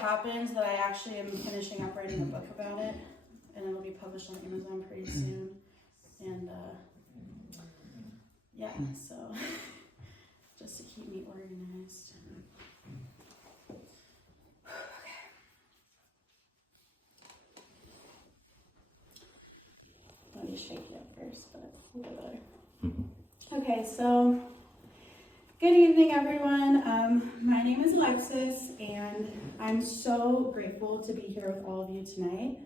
Happens that I actually am finishing up writing a book about it, and it'll be published on Amazon pretty soon. And yeah, so just to keep me organized. Let me shake it up first, but it's a little better. Okay, so good evening, everyone. My name is Alexis, and I'm so grateful to be here with all of you tonight.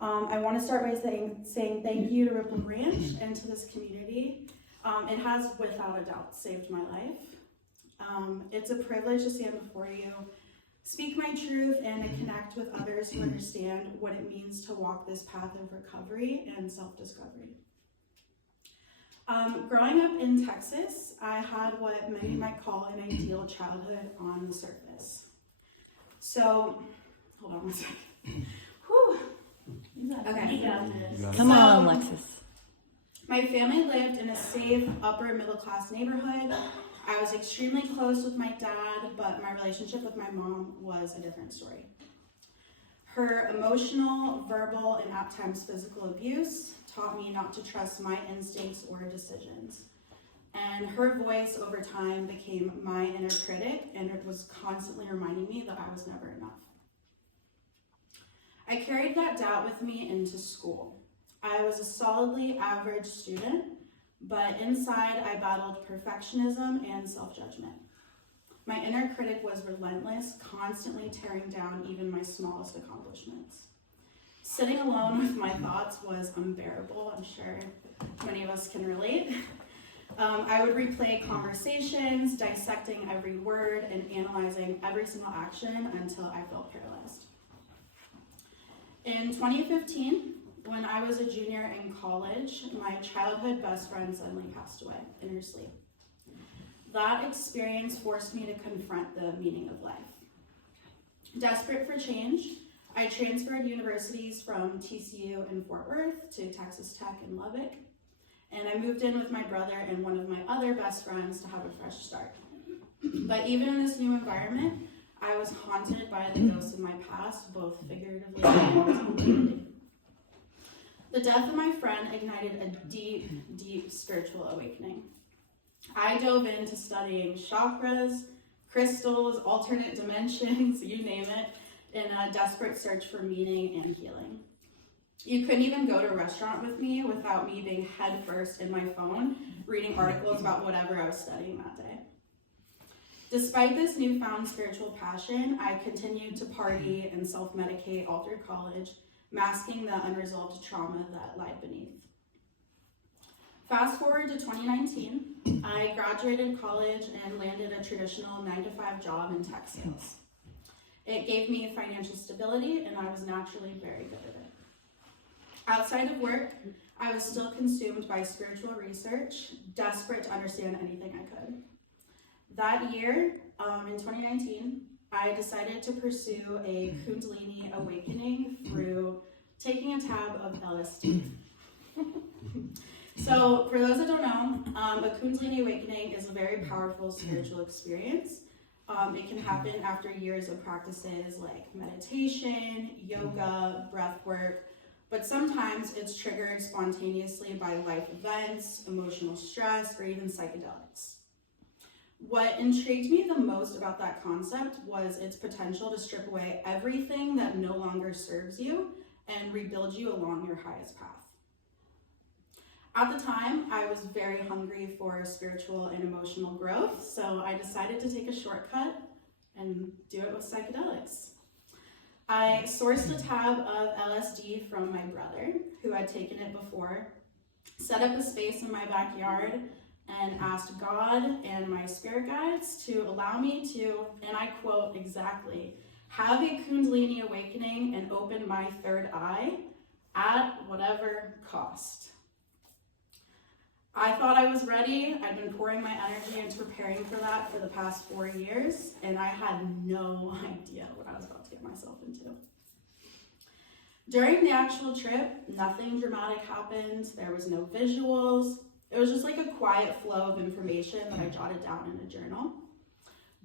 I want to start by saying thank you to Ripple Ranch and to this community. It has, without a doubt, saved my life. It's a privilege to stand before you, speak my truth, and to connect with others who understand what it means to walk this path of recovery and self-discovery. Growing up in Texas, I had what many might call an ideal childhood on the surface. So, hold on one second. Whew. Okay. Come on, Alexis. My family lived in a safe, upper middle class neighborhood. I was extremely close with my dad, but my relationship with my mom was a different story. Her emotional, verbal, and at times physical abuse taught me not to trust my instincts or decisions. And her voice over time became my inner critic, and it was constantly reminding me that I was never enough. I carried that doubt with me into school. I was a solidly average student, but inside I battled perfectionism and self-judgment. My inner critic was relentless, constantly tearing down even my smallest accomplishments. Sitting alone with my thoughts was unbearable. I'm sure many of us can relate. I would replay conversations, dissecting every word and analyzing every single action until I felt paralyzed. In 2015, when I was a junior in college, my childhood best friend suddenly passed away in her sleep. That experience forced me to confront the meaning of life. Desperate for change, I transferred universities from TCU in Fort Worth to Texas Tech in Lubbock, and I moved in with my brother and one of my other best friends to have a fresh start. But even in this new environment, I was haunted by the ghosts of my past, both figuratively and literally. The death of my friend ignited a deep, deep spiritual awakening. I dove into studying chakras, crystals, alternate dimensions, you name it, in a desperate search for meaning and healing. You couldn't even go to a restaurant with me without me being headfirst in my phone, reading articles about whatever I was studying that day. Despite this newfound spiritual passion, I continued to party and self-medicate all through college, masking the unresolved trauma that lied beneath. Fast forward to 2019, I graduated college and landed a traditional 9-to-5 job in tech sales. It gave me financial stability, and I was naturally very good at it. Outside of work, I was still consumed by spiritual research, desperate to understand anything I could. That year, in 2019, I decided to pursue a Kundalini awakening through taking a tab of LSD. So, for those that don't know, a Kundalini awakening is a very powerful spiritual experience. It can happen after years of practices like meditation, yoga, breath work, but sometimes it's triggered spontaneously by life events, emotional stress, or even psychedelics. What intrigued me the most about that concept was its potential to strip away everything that no longer serves you and rebuild you along your highest path. At the time, I was very hungry for spiritual and emotional growth, so I decided to take a shortcut and do it with psychedelics. I sourced a tab of LSD from my brother, who had taken it before, set up a space in my backyard, and asked God and my spirit guides to allow me to, and I quote exactly, have a Kundalini awakening and open my third eye at whatever cost. I thought I was ready. I'd been pouring my energy into preparing for that for the past 4 years, and I had no idea what I was about to get myself into. During the actual trip, nothing dramatic happened. There was no visuals. It was just like a quiet flow of information that I jotted down in a journal.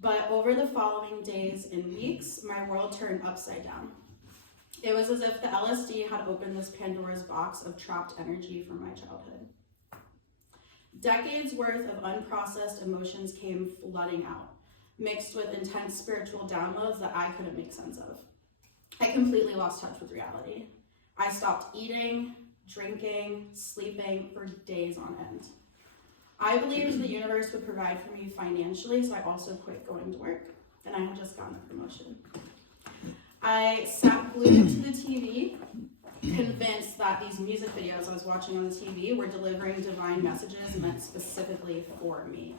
But over the following days and weeks, my world turned upside down. It was as if the LSD had opened this Pandora's box of trapped energy from my childhood. Decades worth of unprocessed emotions came flooding out, mixed with intense spiritual downloads that I couldn't make sense of. I completely lost touch with reality. I stopped eating, drinking, sleeping for days on end. I believed the universe would provide for me financially, so I also quit going to work, and I had just gotten a promotion. I sat glued to the TV, convinced that these music videos I was watching on the TV were delivering divine messages meant specifically for me.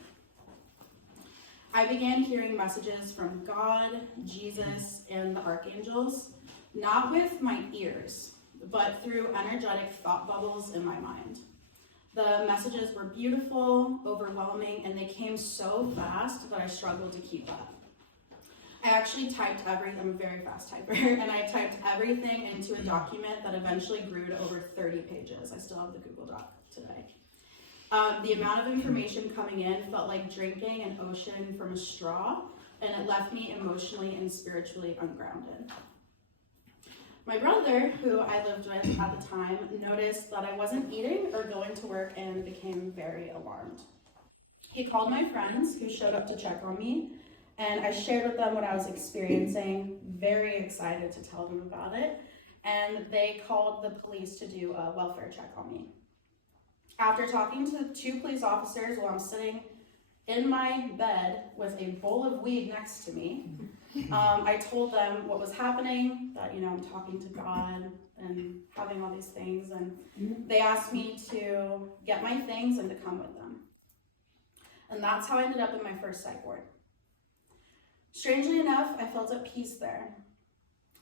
I began hearing messages from God, Jesus, and the archangels, not with my ears, but through energetic thought bubbles in my mind. The messages were beautiful, overwhelming, and they came so fast that I struggled to keep up. I actually typed everything, I'm a very fast typer, and I typed everything into a document that eventually grew to over 30 pages. I still have the Google Doc today. The amount of information coming in felt like drinking an ocean from a straw, and it left me emotionally and spiritually ungrounded. My brother, who I lived with at the time, noticed that I wasn't eating or going to work and became very alarmed. He called my friends who showed up to check on me, and I shared with them what I was experiencing, very excited to tell them about it, and they called the police to do a welfare check on me. After talking to 2 police officers while I'm sitting in my bed with a bowl of weed next to me, I told them what was happening, that, I'm talking to God and having all these things, and they asked me to get my things and to come with them. And that's how I ended up in my first psych ward. Strangely enough, I felt at peace there.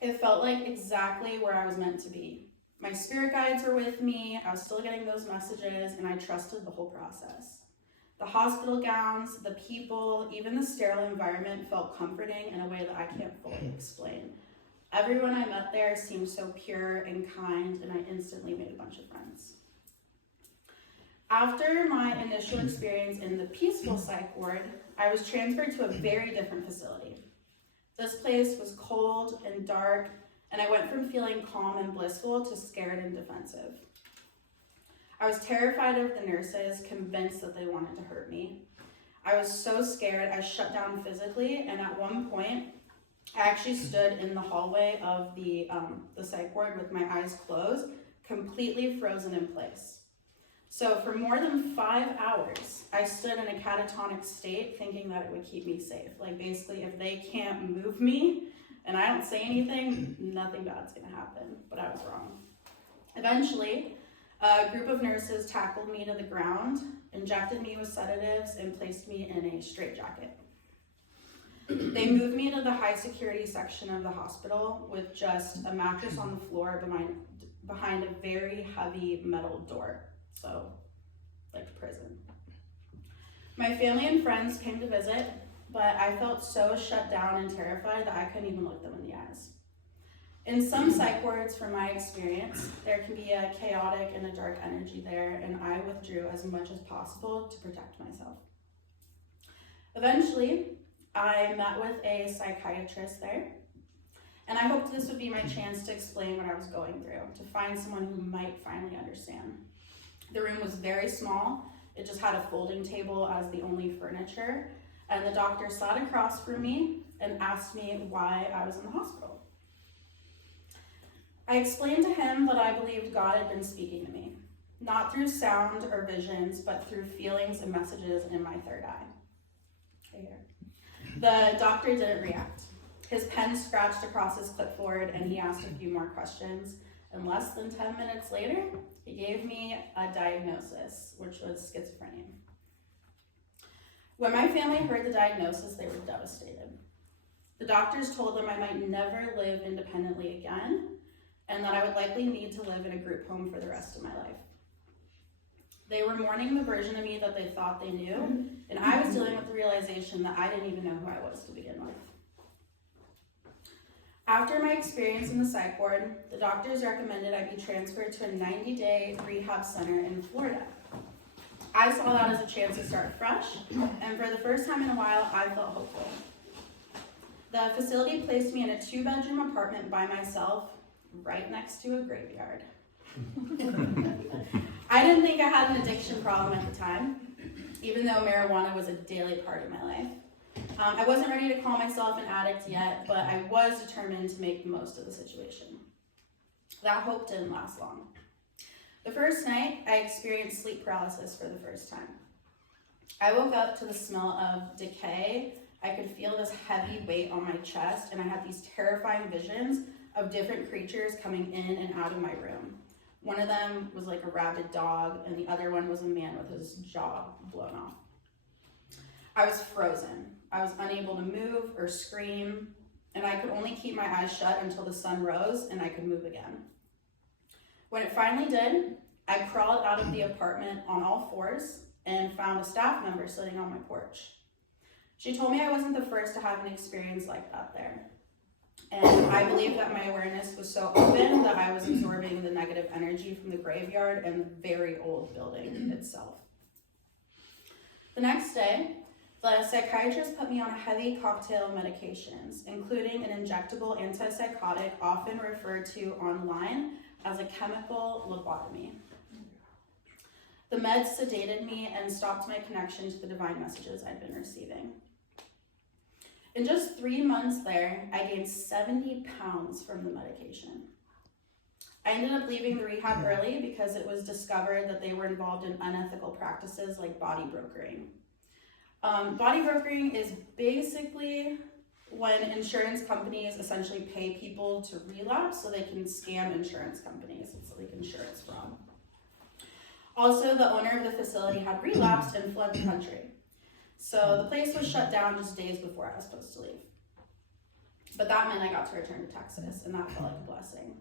It felt like exactly where I was meant to be. My spirit guides were with me, I was still getting those messages, and I trusted the whole process. The hospital gowns, the people, even the sterile environment felt comforting in a way that I can't fully explain. Everyone I met there seemed so pure and kind, and I instantly made a bunch of friends. After my initial experience in the peaceful psych ward, I was transferred to a very different facility. This place was cold and dark, and I went from feeling calm and blissful to scared and defensive. I was terrified of the nurses, convinced that they wanted to hurt me. I was so scared, I shut down physically, and at one point, I actually stood in the hallway of the psych ward with my eyes closed, completely frozen in place. So for more than 5 hours, I stood in a catatonic state thinking that it would keep me safe. Like basically, if they can't move me and I don't say anything, nothing bad's gonna happen, but I was wrong. Eventually, a group of nurses tackled me to the ground, injected me with sedatives, and placed me in a straitjacket. They moved me to the high security section of the hospital with just a mattress on the floor behind a very heavy metal door. So, like prison. My family and friends came to visit, but I felt so shut down and terrified that I couldn't even look them in the eyes. In some psych wards, from my experience, there can be a chaotic and a dark energy there, and I withdrew as much as possible to protect myself. Eventually, I met with a psychiatrist there, and I hoped this would be my chance to explain what I was going through, to find someone who might finally understand. The room was very small. It just had a folding table as the only furniture, and the doctor sat across from me and asked me why I was in the hospital. I explained to him that I believed God had been speaking to me, not through sound or visions, but through feelings and messages in my third eye. The doctor didn't react. His pen scratched across his clipboard and he asked a few more questions. And less than 10 minutes later, he gave me a diagnosis, which was schizophrenia. When my family heard the diagnosis, they were devastated. The doctors told them I might never live independently again, and that I would likely need to live in a group home for the rest of my life. They were mourning the version of me that they thought they knew, and I was dealing with the realization that I didn't even know who I was to begin with. After my experience in the psych ward, the doctors recommended I be transferred to a 90-day rehab center in Florida. I saw that as a chance to start fresh, and for the first time in a while, I felt hopeful. The facility placed me in a 2-bedroom apartment by myself, right next to a graveyard. I didn't think I had an addiction problem at the time, even though marijuana was a daily part of my life. I wasn't ready to call myself an addict yet, but I was determined to make the most of the situation. That hope didn't last long. The first night, I experienced sleep paralysis for the first time. I woke up to the smell of decay. I could feel this heavy weight on my chest, and I had these terrifying visions of different creatures coming in and out of my room. One of them was like a rabid dog, and the other one was a man with his jaw blown off. I was frozen. I was unable to move or scream, and I could only keep my eyes shut until the sun rose and I could move again. When it finally did, I crawled out of the apartment on all fours and found a staff member sitting on my porch. She told me I wasn't the first to have an experience like that there. And I believe that my awareness was so open that I was absorbing the negative energy from the graveyard and the very old building itself. The next day, the psychiatrist put me on a heavy cocktail of medications, including an injectable antipsychotic often referred to online as a chemical lobotomy. The meds sedated me and stopped my connection to the divine messages I'd been receiving. In just 3 months there, I gained 70 pounds from the medication. I ended up leaving the rehab early because it was discovered that they were involved in unethical practices like body brokering. Body brokering is basically when insurance companies essentially pay people to relapse so they can scam insurance companies. It's like insurance fraud. Also, the owner of the facility had relapsed and fled the country. So the place was shut down just days before I was supposed to leave. But that meant I got to return to Texas, and that felt like a blessing.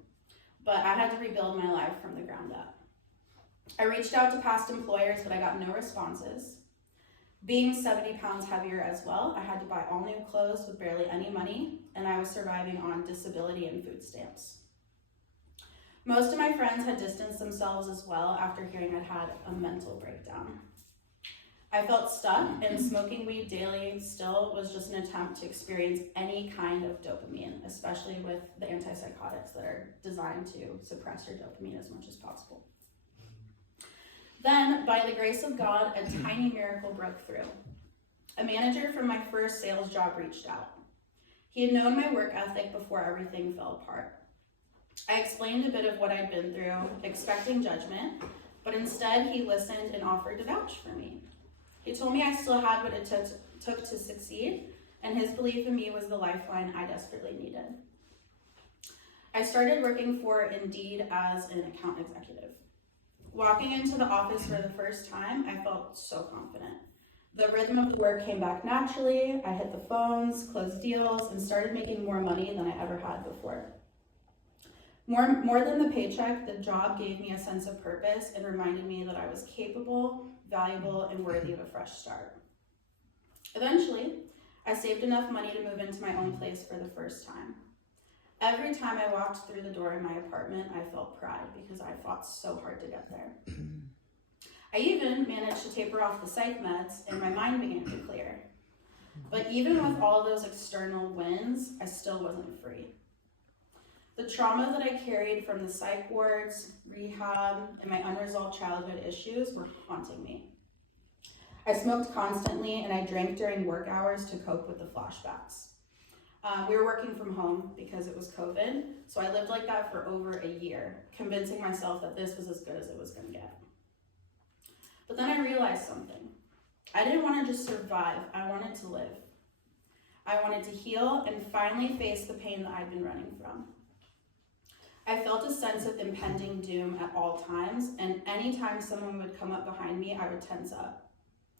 But I had to rebuild my life from the ground up. I reached out to past employers, but I got no responses. Being 70 pounds heavier as well, I had to buy all new clothes with barely any money, and I was surviving on disability and food stamps. Most of my friends had distanced themselves as well after hearing I'd had a mental breakdown. I felt stuck, and smoking weed daily still was just an attempt to experience any kind of dopamine, especially with the antipsychotics that are designed to suppress your dopamine as much as possible. Then, by the grace of God, a tiny miracle broke through. A manager from my first sales job reached out. He had known my work ethic before everything fell apart. I explained a bit of what I'd been through, expecting judgment, but instead he listened and offered to vouch for me. He told me I still had what it took to succeed, and his belief in me was the lifeline I desperately needed. I started working for Indeed as an account executive. Walking into the office for the first time, I felt so confident. The rhythm of the work came back naturally. I hit the phones, closed deals, and started making more money than I ever had before. More than the paycheck, the job gave me a sense of purpose and reminded me that I was capable, valuable, and worthy of a fresh start. Eventually, I saved enough money to move into my own place for the first time. Every time I walked through the door in my apartment, I felt pride because I fought so hard to get there. I even managed to taper off the psych meds and my mind began to clear. But even with all those external wins, I still wasn't free. The trauma that I carried from the psych wards, rehab, and my unresolved childhood issues were haunting me. I smoked constantly and I drank during work hours to cope with the flashbacks. We were working from home because it was COVID, so I lived like that for over a year, convincing myself that this was as good as it was going to get. But then I realized something. I didn't want to just survive, I wanted to live. I wanted to heal and finally face the pain that I'd been running from. I felt a sense of impending doom at all times, and anytime someone would come up behind me, I would tense up.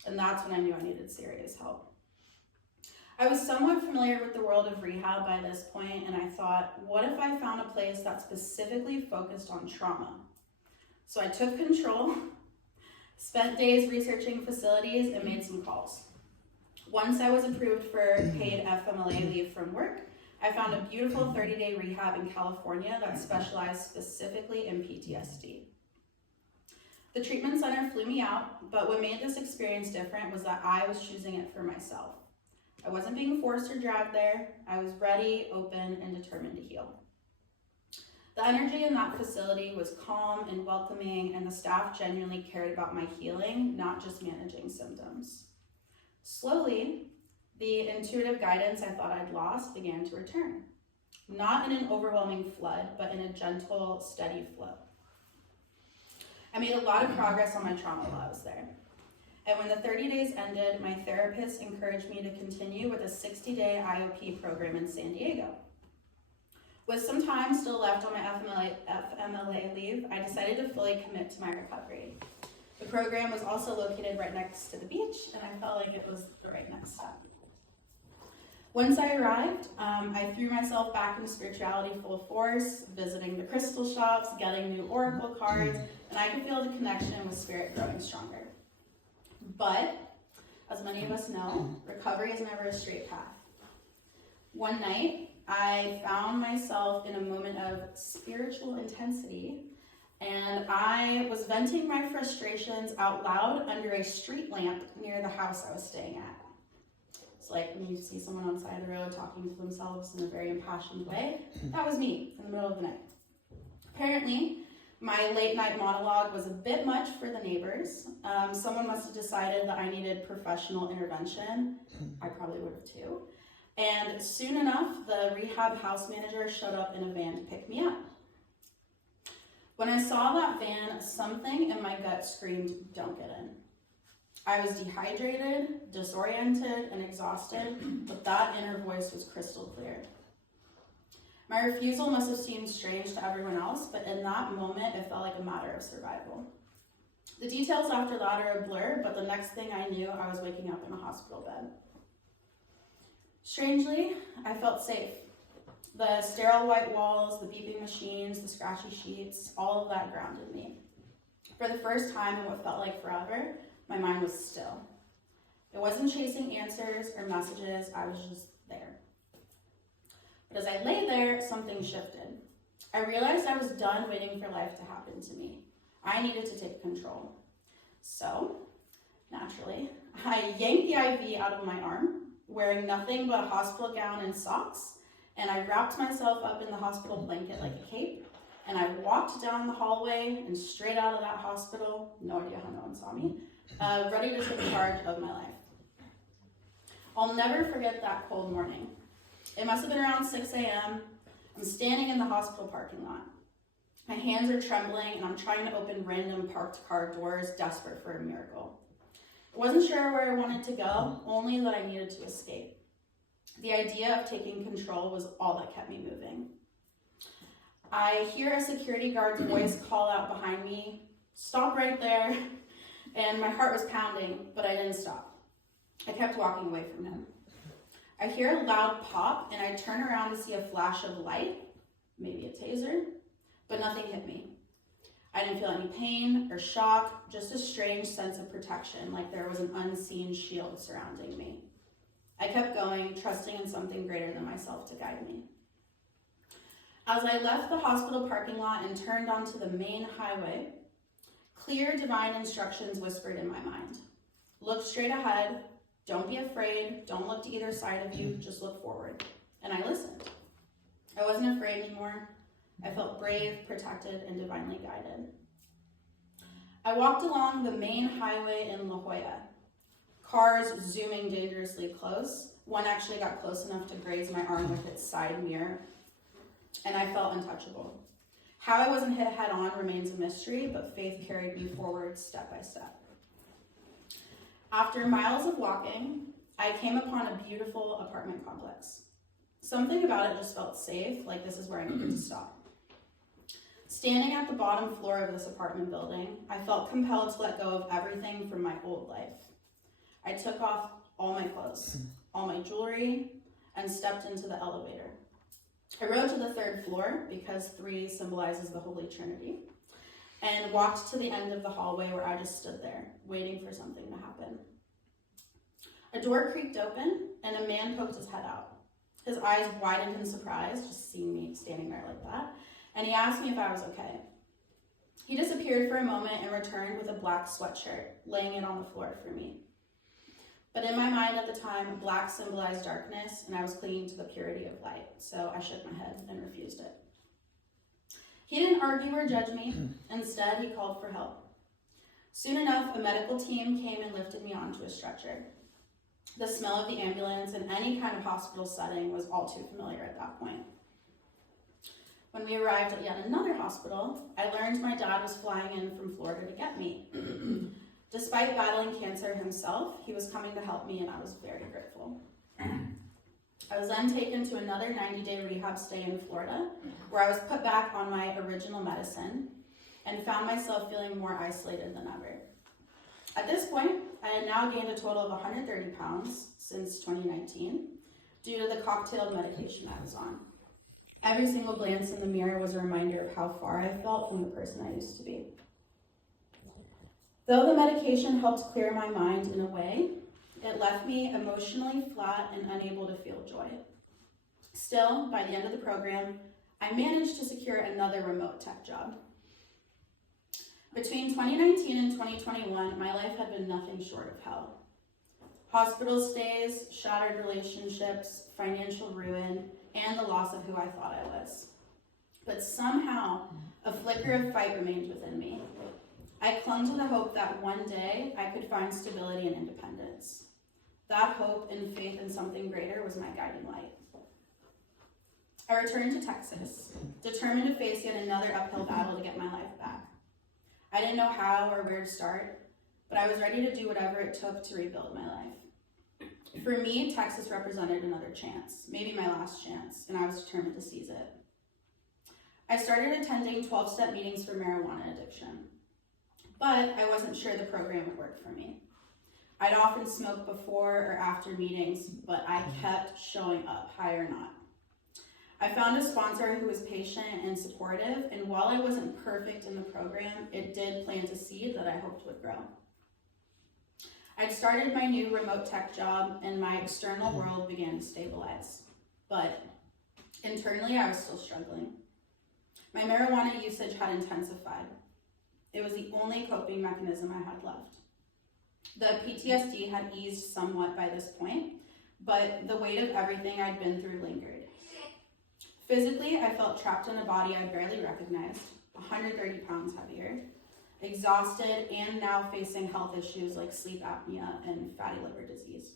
And that's when I knew I needed serious help. I was somewhat familiar with the world of rehab by this point, and I thought, what if I found a place that specifically focused on trauma? So I took control, spent days researching facilities, and made some calls. Once I was approved for paid FMLA leave from work, I found a beautiful 30-day rehab in California that specialized specifically in PTSD. The treatment center flew me out, but what made this experience different was that I was choosing it for myself. I wasn't being forced or dragged there. I was ready, open, and determined to heal. The energy in that facility was calm and welcoming, and the staff genuinely cared about my healing, not just managing symptoms. Slowly, the intuitive guidance I thought I'd lost began to return. Not in an overwhelming flood, but in a gentle, steady flow. I made a lot of progress on my trauma while I was there. And when the 30 days ended, my therapist encouraged me to continue with a 60-day IOP program in San Diego. With some time still left on my FMLA leave, I decided to fully commit to my recovery. The program was also located right next to the beach, and I felt like it was the right next step. Once I arrived, I threw myself back into spirituality full force, visiting the crystal shops, getting new oracle cards, and I could feel the connection with spirit growing stronger. But, as many of us know, recovery is never a straight path. One night, I found myself in a moment of spiritual intensity, and I was venting my frustrations out loud under a street lamp near the house I was staying at. It's like when you see someone on the side of the road talking to themselves in a very impassioned way. That was me in the middle of the night. Apparently, my late night monologue was a bit much for the neighbors. Someone must have decided that I needed professional intervention. I probably would have too. And soon enough, the rehab house manager showed up in a van to pick me up. When I saw that van, something in my gut screamed, "Don't get in." I was dehydrated, disoriented, and exhausted, but that inner voice was crystal clear. My refusal must have seemed strange to everyone else, but in that moment, it felt like a matter of survival. The details after that are a blur, but the next thing I knew, I was waking up in a hospital bed. Strangely, I felt safe. The sterile white walls, the beeping machines, the scratchy sheets, all of that grounded me. For the first time in what felt like forever, my mind was still. It wasn't chasing answers or messages, I was just there. But as I lay there, something shifted. I realized I was done waiting for life to happen to me. I needed to take control. So, naturally, I yanked the IV out of my arm, wearing nothing but a hospital gown and socks, and I wrapped myself up in the hospital blanket like a cape, and I walked down the hallway and straight out of that hospital, no idea how no one saw me, ready to take charge of my life. I'll never forget that cold morning. It must have been around 6 a.m. I'm standing in the hospital parking lot. My hands are trembling, and I'm trying to open random parked car doors, desperate for a miracle. I wasn't sure where I wanted to go, only that I needed to escape. The idea of taking control was all that kept me moving. I hear a security guard's voice call out behind me, "Stop right there," and my heart was pounding, but I didn't stop. I kept walking away from him. I hear a loud pop, and I turn around to see a flash of light, maybe a taser, but nothing hit me. I didn't feel any pain or shock, just a strange sense of protection, like there was an unseen shield surrounding me. I kept going, trusting in something greater than myself to guide me. As I left the hospital parking lot and turned onto the main highway, clear divine instructions whispered in my mind. Look straight ahead, don't be afraid, don't look to either side of you, just look forward. And I listened. I wasn't afraid anymore. I felt brave, protected, and divinely guided. I walked along the main highway in La Jolla. Cars zooming dangerously close. One actually got close enough to graze my arm with its side mirror, and I felt untouchable. How I wasn't hit head on remains a mystery, but faith carried me forward step by step. After miles of walking, I came upon a beautiful apartment complex. Something about it just felt safe, like this is where I needed to stop. Standing at the bottom floor of this apartment building, I felt compelled to let go of everything from my old life. I took off all my clothes, all my jewelry, and stepped into the elevator. I rode to the 3rd floor because 3 symbolizes the Holy Trinity, and walked to the end of the hallway where I just stood there, waiting for something to happen. A door creaked open, and a man poked his head out. His eyes widened in surprise, just seeing me standing there like that, and he asked me if I was okay. He disappeared for a moment and returned with a black sweatshirt, laying it on the floor for me. But in my mind at the time, black symbolized darkness, and I was clinging to the purity of light, so I shook my head and refused it. He didn't argue or judge me. Instead, he called for help. Soon enough, a medical team came and lifted me onto a stretcher. The smell of the ambulance in any kind of hospital setting was all too familiar at that point. When we arrived at yet another hospital, I learned my dad was flying in from Florida to get me. Despite battling cancer himself, he was coming to help me, and I was very grateful. I was then taken to another 90-day rehab stay in Florida, where I was put back on my original medicine and found myself feeling more isolated than ever. At this point, I had now gained a total of 130 pounds since 2019 due to the cocktailed medication I was on. Every single glance in the mirror was a reminder of how far I felt from the person I used to be. Though the medication helped clear my mind in a way, it left me emotionally flat and unable to feel joy. Still, by the end of the program, I managed to secure another remote tech job. Between 2019 and 2021, my life had been nothing short of hell. Hospital stays, shattered relationships, financial ruin, and the loss of who I thought I was. But somehow, a flicker of fight remained within me. I clung to the hope that one day I could find stability and independence. That hope and faith in something greater was my guiding light. I returned to Texas, determined to face yet another uphill battle to get my life back. I didn't know how or where to start, but I was ready to do whatever it took to rebuild my life. For me, Texas represented another chance, maybe my last chance, and I was determined to seize it. I started attending 12-step meetings for marijuana addiction, but I wasn't sure the program would work for me. I'd often smoke before or after meetings, but I kept showing up, high or not. I found a sponsor who was patient and supportive, and while I wasn't perfect in the program, it did plant a seed that I hoped would grow. I'd started my new remote tech job, and my external world began to stabilize, but internally I was still struggling. My marijuana usage had intensified. It was the only coping mechanism I had left. The PTSD had eased somewhat by this point, but the weight of everything I'd been through lingered. Physically, I felt trapped in a body I barely recognized, 130 pounds heavier, exhausted, and now facing health issues like sleep apnea and fatty liver disease.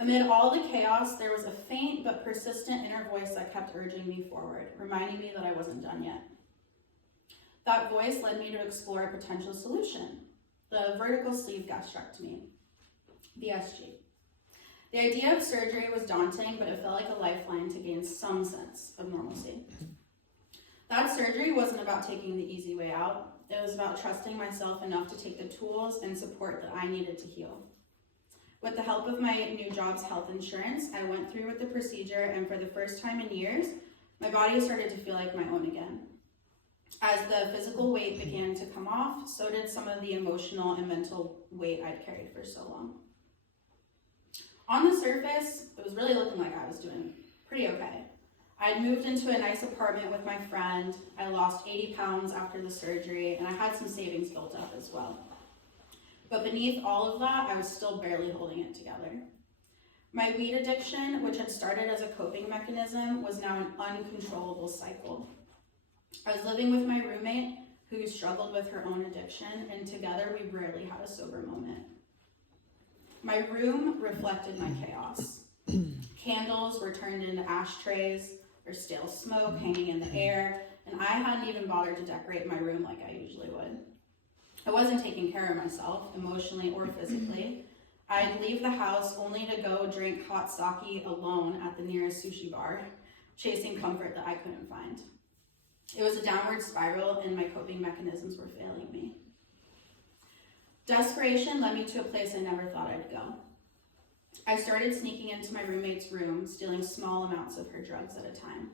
Amid all the chaos, there was a faint but persistent inner voice that kept urging me forward, reminding me that I wasn't done yet. That voice led me to explore a potential solution, the vertical sleeve gastrectomy, VSG. The idea of surgery was daunting, but it felt like a lifeline to gain some sense of normalcy. That surgery wasn't about taking the easy way out. It was about trusting myself enough to take the tools and support that I needed to heal. With the help of my new job's health insurance, I went through with the procedure, and for the first time in years, my body started to feel like my own again. As the physical weight began to come off, so did some of the emotional and mental weight I'd carried for so long. On the surface, it was really looking like I was doing pretty okay. I'd moved into a nice apartment with my friend, I lost 80 pounds after the surgery, and I had some savings built up as well. But beneath all of that, I was still barely holding it together. My weed addiction, which had started as a coping mechanism, was now an uncontrollable cycle. I was living with my roommate, who struggled with her own addiction, and together we rarely had a sober moment. My room reflected my chaos. Candles were turned into ashtrays, or stale smoke hanging in the air, and I hadn't even bothered to decorate my room like I usually would. I wasn't taking care of myself, emotionally or physically. I'd leave the house only to go drink hot sake alone at the nearest sushi bar, chasing comfort that I couldn't find. It was a downward spiral, and my coping mechanisms were failing me. Desperation led me to a place I never thought I'd go. I started sneaking into my roommate's room, stealing small amounts of her drugs at a time.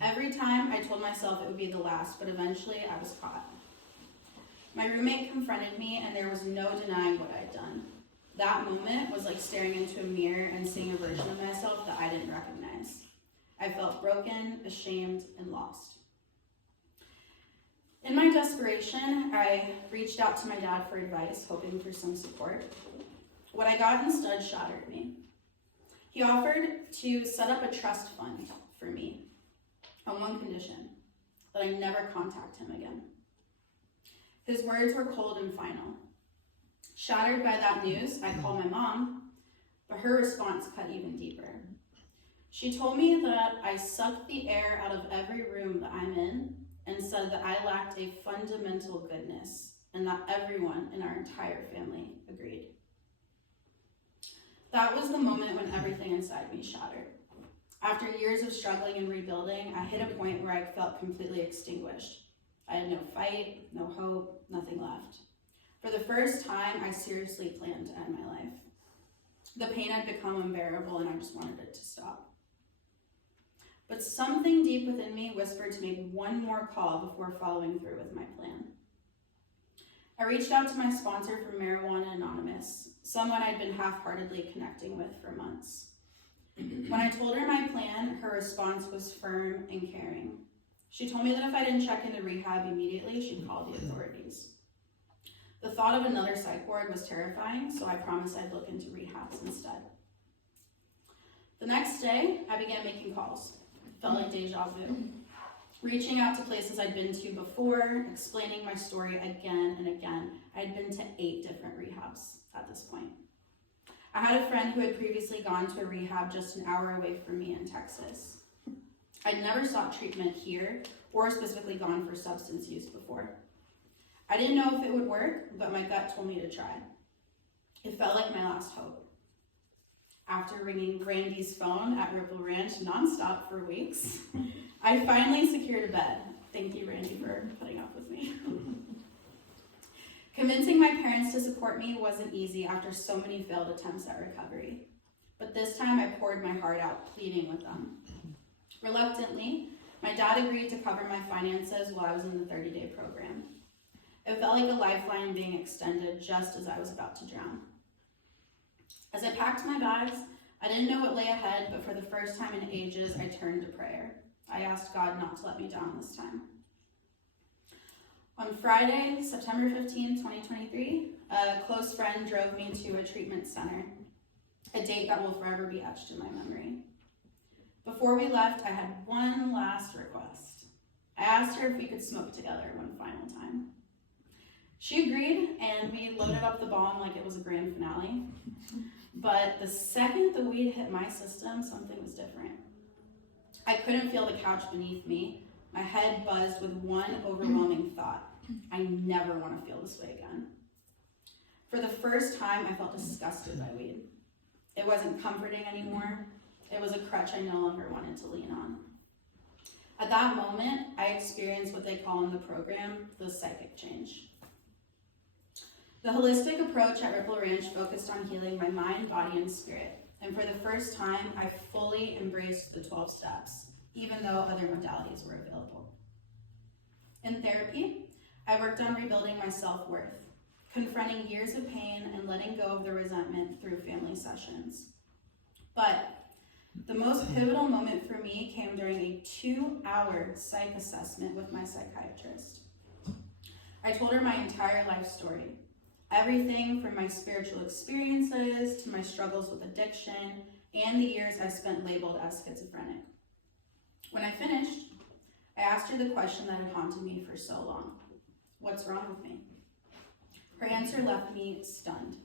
Every time I told myself it would be the last, but eventually I was caught. My roommate confronted me, and there was no denying what I'd done. That moment was like staring into a mirror and seeing a version of myself that I didn't recognize. I felt broken, ashamed, and lost. In my desperation, I reached out to my dad for advice, hoping for some support. What I got instead shattered me. He offered to set up a trust fund for me on one condition, that I never contact him again. His words were cold and final. Shattered by that news, I called my mom, but her response cut even deeper. She told me that I sucked the air out of every room that I'm in and said that I lacked a fundamental goodness, and that everyone in our entire family agreed. That was the moment when everything inside me shattered. After years of struggling and rebuilding, I hit a point where I felt completely extinguished. I had no fight, no hope, nothing left. For the first time, I seriously planned to end my life. The pain had become unbearable and I just wanted it to stop. But something deep within me whispered to make one more call before following through with my plan. I reached out to my sponsor from Marijuana Anonymous, someone I'd been half-heartedly connecting with for months. When I told her my plan, her response was firm and caring. She told me that if I didn't check into rehab immediately, she'd call the authorities. The thought of another psych ward was terrifying, so I promised I'd look into rehabs instead. The next day, I began making calls. It felt like deja vu. Reaching out to places I'd been to before, explaining my story again and again. I had been to 8 different rehabs at this point. I had a friend who had previously gone to a rehab just an hour away from me in Texas. I'd never sought treatment here or specifically gone for substance use before. I didn't know if it would work, but my gut told me to try. It felt like my last hope. After ringing Randy's phone at Ripple Ranch nonstop for weeks, I finally secured a bed. Thank you, Randy, for putting up with me. Convincing my parents to support me wasn't easy after so many failed attempts at recovery. But this time I poured my heart out, pleading with them. Reluctantly, my dad agreed to cover my finances while I was in the 30-day program. It felt like a lifeline being extended just as I was about to drown. As I packed my bags, I didn't know what lay ahead, but for the first time in ages, I turned to prayer. I asked God not to let me down this time. On Friday, September 15, 2023, a close friend drove me to a treatment center, a date that will forever be etched in my memory. Before we left, I had one last request. I asked her if we could smoke together one final time. She agreed, and we loaded up the bomb like it was a grand finale. But the second the weed hit my system, something was different. I couldn't feel the couch beneath me. My head buzzed with one overwhelming thought. I never want to feel this way again. For the first time, I felt disgusted by weed. It wasn't comforting anymore. It was a crutch I no longer wanted to lean on. At that moment, I experienced what they call in the program the psychic change. The holistic approach at Ripple Ranch focused on healing my mind, body, and spirit. And for the first time, I fully embraced the 12 steps, even though other modalities were available. In therapy, I worked on rebuilding my self-worth, confronting years of pain and letting go of the resentment through family sessions. But the most pivotal moment for me came during a 2-hour psych assessment with my psychiatrist. I told her my entire life story. Everything from my spiritual experiences to my struggles with addiction and the years I spent labeled as schizophrenic. When I finished, I asked her the question that had haunted me for so long. What's wrong with me? Her answer left me stunned.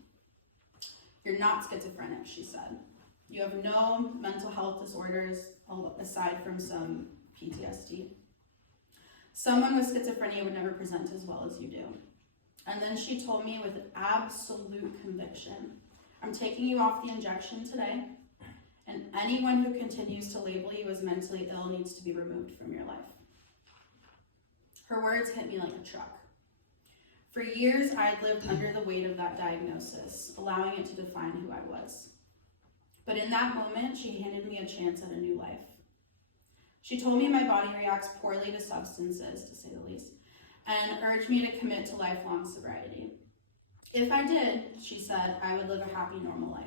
You're not schizophrenic, she said. You have no mental health disorders aside from some PTSD. Someone with schizophrenia would never present as well as you do. And then she told me with absolute conviction, I'm taking you off the injection today, and anyone who continues to label you as mentally ill needs to be removed from your life. Her words hit me like a truck. For years, I had lived under the weight of that diagnosis, allowing it to define who I was. But in that moment, she handed me a chance at a new life. She told me my body reacts poorly to substances, to say the least, and urged me to commit to lifelong sobriety. If I did, she said, I would live a happy, normal life.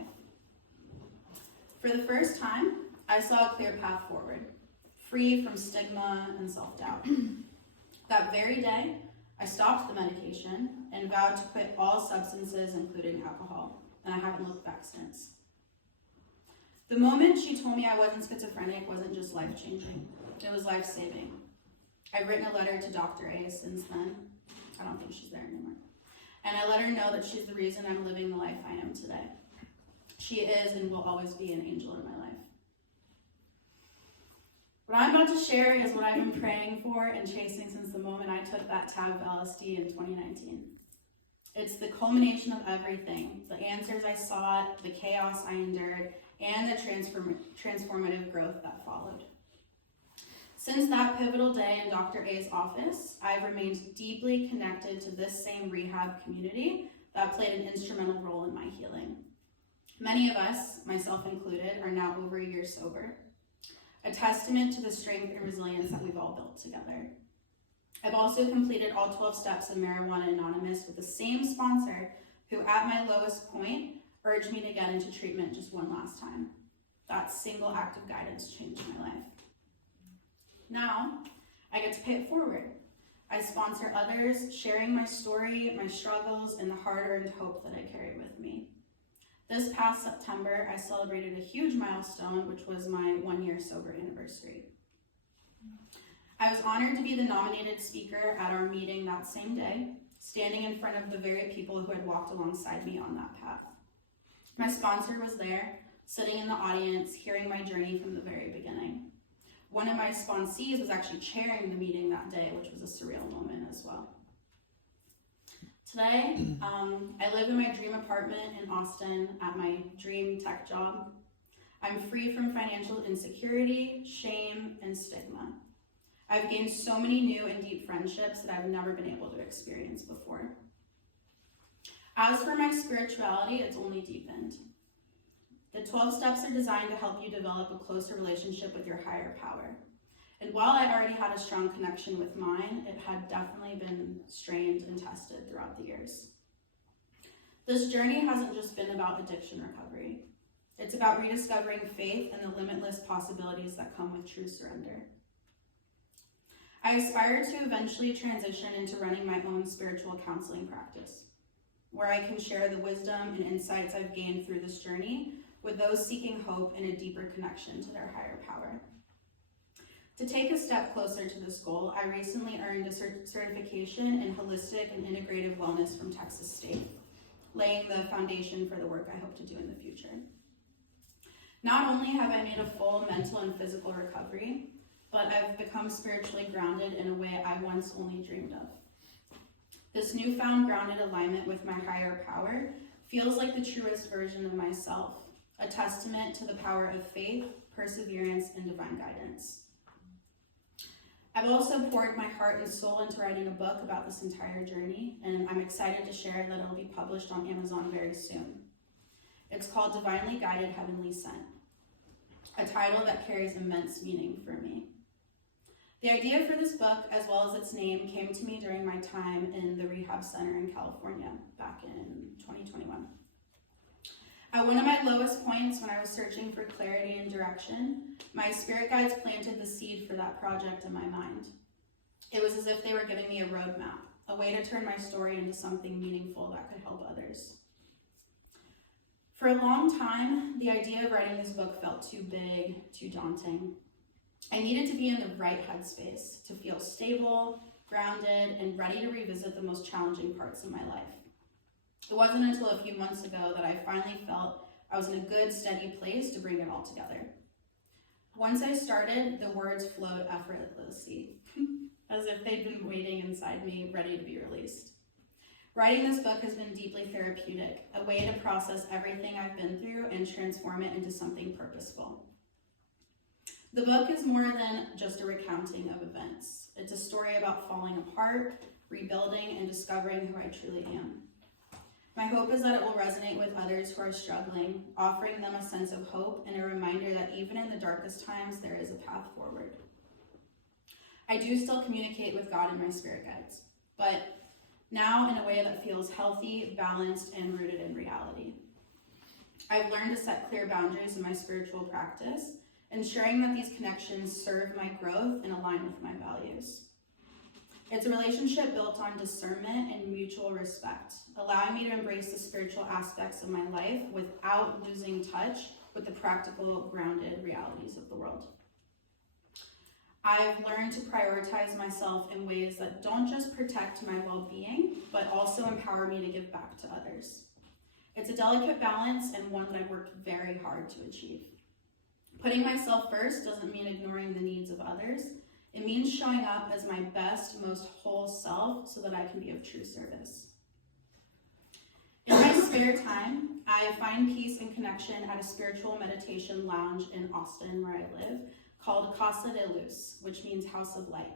For the first time, I saw a clear path forward, free from stigma and self-doubt. That very day, I stopped the medication and vowed to quit all substances, including alcohol. and I haven't looked back since. The moment she told me I wasn't schizophrenic wasn't just life-changing, it was life-saving. I've written a letter to Dr. A since then. I don't think she's there anymore. And I let her know that she's the reason I'm living the life I am today. She is and will always be an angel in my life. What I'm about to share is what I've been praying for and chasing since the moment I took that tab of LSD in 2019. It's the culmination of everything, the answers I sought, the chaos I endured, and the transformative growth that followed. Since that pivotal day in Dr. A's office, I've remained deeply connected to this same rehab community that played an instrumental role in my healing. Many of us, myself included, are now over a year sober, a testament to the strength and resilience that we've all built together. I've also completed all 12 steps of Marijuana Anonymous with the same sponsor who, at my lowest point, urged me to get into treatment just one last time. That single act of guidance changed my life. Now, I get to pay it forward. I sponsor others, sharing my story, my struggles, and the hard-earned hope that I carry with me. This past September, I celebrated a huge milestone, which was my 1-year sober anniversary. I was honored to be the nominated speaker at our meeting that same day, standing in front of the very people who had walked alongside me on that path. My sponsor was there, sitting in the audience, hearing my journey from the very beginning. One of my sponsees was actually chairing the meeting that day, which was a surreal moment as well. Today, I live in my dream apartment in Austin at my dream tech job. I'm free from financial insecurity, shame, and stigma. I've gained so many new and deep friendships that I've never been able to experience before. As for my spirituality, it's only deepened. The 12 steps are designed to help you develop a closer relationship with your higher power. And while I already had a strong connection with mine, it had definitely been strained and tested throughout the years. This journey hasn't just been about addiction recovery. It's about rediscovering faith and the limitless possibilities that come with true surrender. I aspire to eventually transition into running my own spiritual counseling practice, where I can share the wisdom and insights I've gained through this journey with those seeking hope and a deeper connection to their higher power. To take a step closer to this goal, I recently earned a certification in holistic and integrative wellness from Texas State, laying the foundation for the work I hope to do in the future. Not only have I made a full mental and physical recovery, but I've become spiritually grounded in a way I once only dreamed of. This newfound grounded alignment with my higher power feels like the truest version of myself, a testament to the power of faith, perseverance, and divine guidance. I've also poured my heart and soul into writing a book about this entire journey, and I'm excited to share that it'll be published on Amazon very soon. It's called Divinely Guided, Heavenly Sent, a title that carries immense meaning for me. The idea for this book, as well as its name, came to me during my time in the rehab center in California back in 2021. At one of my lowest points when I was searching for clarity and direction, my spirit guides planted the seed for that project in my mind. It was as if they were giving me a roadmap, a way to turn my story into something meaningful that could help others. For a long time, the idea of writing this book felt too big, too daunting. I needed to be in the right headspace to feel stable, grounded, and ready to revisit the most challenging parts of my life. It wasn't until a few months ago that I finally felt I was in a good, steady place to bring it all together. Once I started, the words flowed effortlessly, as if they'd been waiting inside me, ready to be released. Writing this book has been deeply therapeutic, a way to process everything I've been through and transform it into something purposeful. The book is more than just a recounting of events. It's a story about falling apart, rebuilding, and discovering who I truly am. My hope is that it will resonate with others who are struggling, offering them a sense of hope and a reminder that even in the darkest times, there is a path forward. I do still communicate with God and my spirit guides, but now in a way that feels healthy, balanced, and rooted in reality. I've learned to set clear boundaries in my spiritual practice, ensuring that these connections serve my growth and align with my values. It's a relationship built on discernment and mutual respect, allowing me to embrace the spiritual aspects of my life without losing touch with the practical, grounded realities of the world. I've learned to prioritize myself in ways that don't just protect my well-being, but also empower me to give back to others. It's a delicate balance and one that I've worked very hard to achieve. Putting myself first doesn't mean ignoring the needs of others. It means showing up as my best, most whole self so that I can be of true service. In my spare time, I find peace and connection at a spiritual meditation lounge in Austin, where I live, called Casa de Luz, which means House of Light.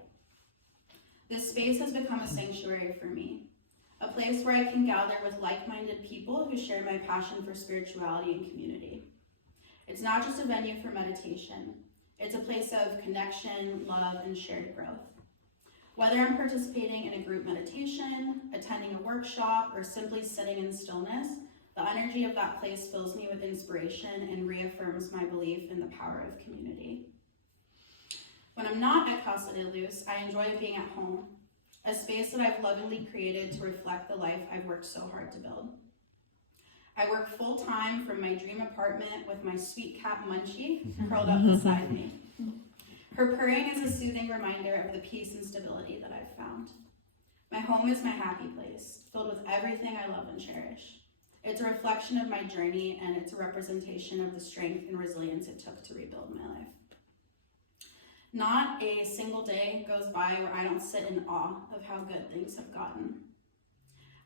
This space has become a sanctuary for me, a place where I can gather with like-minded people who share my passion for spirituality and community. It's not just a venue for meditation. It's a place of connection, love, and shared growth. Whether I'm participating in a group meditation, attending a workshop, or simply sitting in stillness, the energy of that place fills me with inspiration and reaffirms my belief in the power of community. When I'm not at Casa de Luz, I enjoy being at home, a space that I've lovingly created to reflect the life I've worked so hard to build. I work full-time from my dream apartment with my sweet cat Munchie curled up beside me. Her purring is a soothing reminder of the peace and stability that I've found. My home is my happy place, filled with everything I love and cherish. It's a reflection of my journey, and it's a representation of the strength and resilience it took to rebuild my life. Not a single day goes by where I don't sit in awe of how good things have gotten.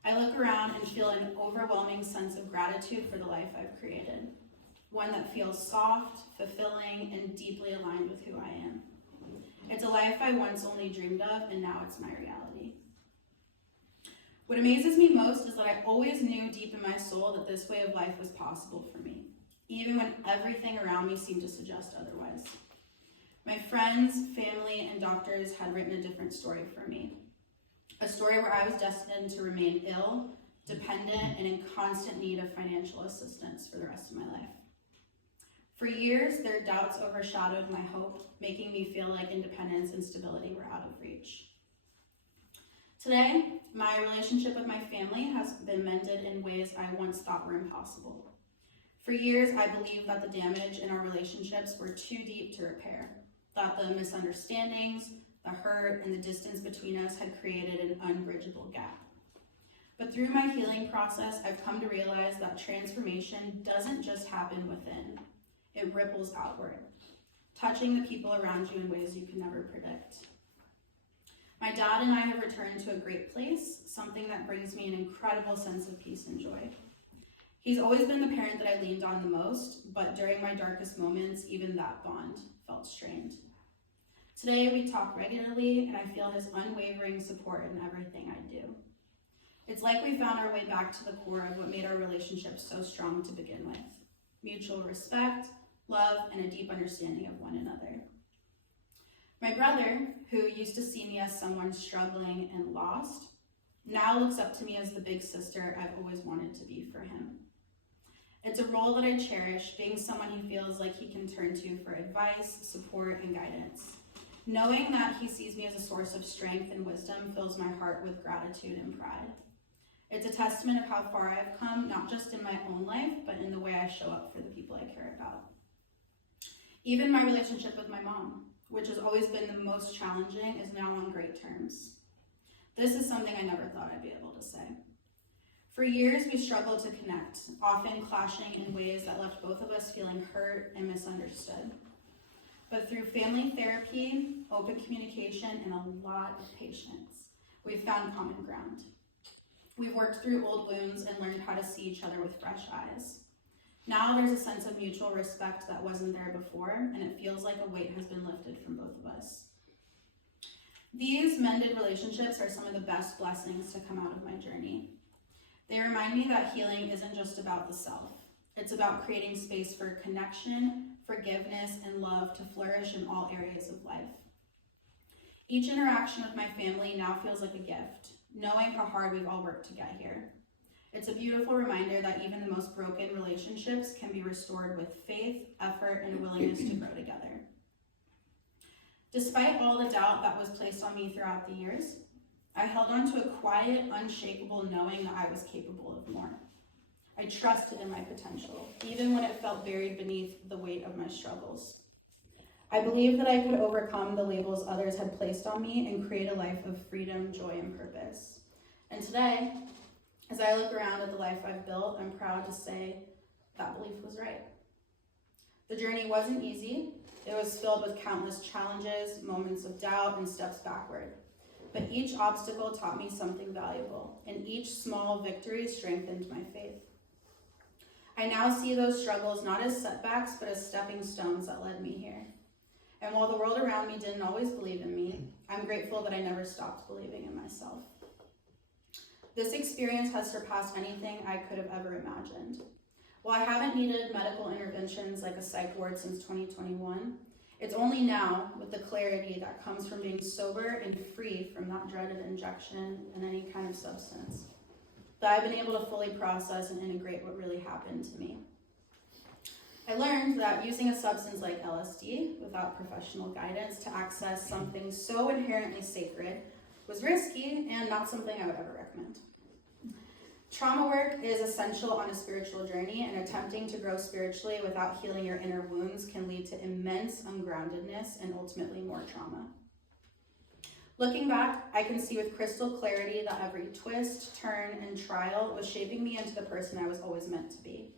I look around and feel an overwhelming sense of gratitude for the life I've created, one that feels soft, fulfilling, and deeply aligned with who I am. It's a life I once only dreamed of, and now it's my reality. What amazes me most is that I always knew deep in my soul that this way of life was possible for me, even when everything around me seemed to suggest otherwise. My friends, family, and doctors had written a different story for me. A story where I was destined to remain ill, dependent, and in constant need of financial assistance for the rest of my life. For years, their doubts overshadowed my hope, making me feel like independence and stability were out of reach. Today, my relationship with my family has been mended in ways I once thought were impossible. For years, I believed that the damage in our relationships were too deep to repair, that the misunderstandings, the hurt, and the distance between us had created an unbridgeable gap. But through my healing process, I've come to realize that transformation doesn't just happen within. It ripples outward, touching the people around you in ways you can never predict. My dad and I have returned to a great place, something that brings me an incredible sense of peace and joy. He's always been the parent that I leaned on the most, but during my darkest moments, even that bond felt strained. Today, we talk regularly, and I feel his unwavering support in everything I do. It's like we found our way back to the core of what made our relationship so strong to begin with: mutual respect, love, and a deep understanding of one another. My brother, who used to see me as someone struggling and lost, now looks up to me as the big sister I've always wanted to be for him. It's a role that I cherish, being someone he feels like he can turn to for advice, support, and guidance. Knowing that he sees me as a source of strength and wisdom fills my heart with gratitude and pride. It's a testament of how far I've come, not just in my own life, but in the way I show up for the people I care about. Even my relationship with my mom, which has always been the most challenging, is now on great terms. This is something I never thought I'd be able to say. For years, we struggled to connect, often clashing in ways that left both of us feeling hurt and misunderstood. But through family therapy, open communication, and a lot of patience, we've found common ground. We've worked through old wounds and learned how to see each other with fresh eyes. Now there's a sense of mutual respect that wasn't there before, and it feels like a weight has been lifted from both of us. These mended relationships are some of the best blessings to come out of my journey. They remind me that healing isn't just about the self. It's about creating space for connection, forgiveness, and love to flourish in all areas of life. Each interaction with my family now feels like a gift, knowing how hard we've all worked to get here. It's a beautiful reminder that even the most broken relationships can be restored with faith, effort, and a willingness to grow together. Despite all the doubt that was placed on me throughout the years, I held on to a quiet, unshakable knowing that I was capable of more. I trusted in my potential, even when it felt buried beneath the weight of my struggles. I believed that I could overcome the labels others had placed on me and create a life of freedom, joy, and purpose. And today, as I look around at the life I've built, I'm proud to say that belief was right. The journey wasn't easy. It was filled with countless challenges, moments of doubt, and steps backward. But each obstacle taught me something valuable, and each small victory strengthened my faith. I now see those struggles not as setbacks, but as stepping stones that led me here. And while the world around me didn't always believe in me, I'm grateful that I never stopped believing in myself. This experience has surpassed anything I could have ever imagined. While I haven't needed medical interventions like a psych ward since 2021, it's only now, with the clarity that comes from being sober and free from that dreaded injection and any kind of substance, that I've been able to fully process and integrate what really happened to me. I learned that using a substance like LSD without professional guidance to access something so inherently sacred was risky and not something I would ever recommend. Trauma work is essential on a spiritual journey, and attempting to grow spiritually without healing your inner wounds can lead to immense ungroundedness and ultimately more trauma. Looking back, I can see with crystal clarity that every twist, turn, and trial was shaping me into the person I was always meant to be.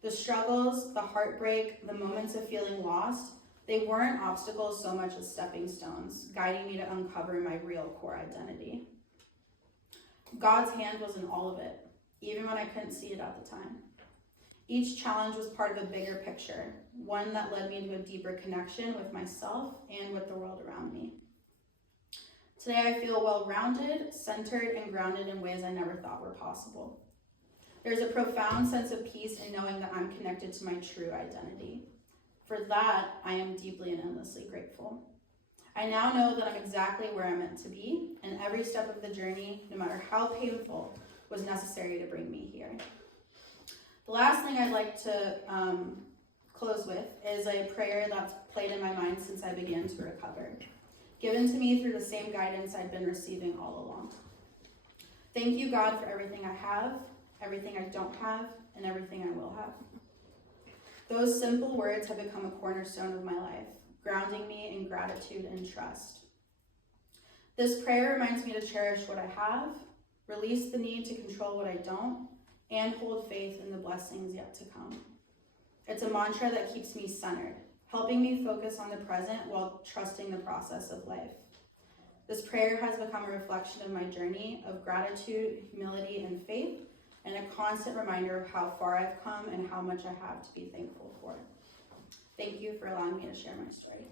The struggles, the heartbreak, the moments of feeling lost, they weren't obstacles so much as stepping stones, guiding me to uncover my real core identity. God's hand was in all of it, even when I couldn't see it at the time. Each challenge was part of a bigger picture, one that led me to a deeper connection with myself and with the world around me. Today I feel well-rounded, centered, and grounded in ways I never thought were possible. There's a profound sense of peace in knowing that I'm connected to my true identity. For that, I am deeply and endlessly grateful. I now know that I'm exactly where I'm meant to be, and every step of the journey, no matter how painful, was necessary to bring me here. The last thing I'd like to close with is a prayer that's played in my mind since I began to recover, given to me through the same guidance I'd been receiving all along. Thank you, God, for everything I have, everything I don't have, and everything I will have. Those simple words have become a cornerstone of my life, grounding me in gratitude and trust. This prayer reminds me to cherish what I have, release the need to control what I don't, and hold faith in the blessings yet to come. It's a mantra that keeps me centered, helping me focus on the present while trusting the process of life. This prayer has become a reflection of my journey of gratitude, humility, and faith, and a constant reminder of how far I've come and how much I have to be thankful for. Thank you for allowing me to share my story.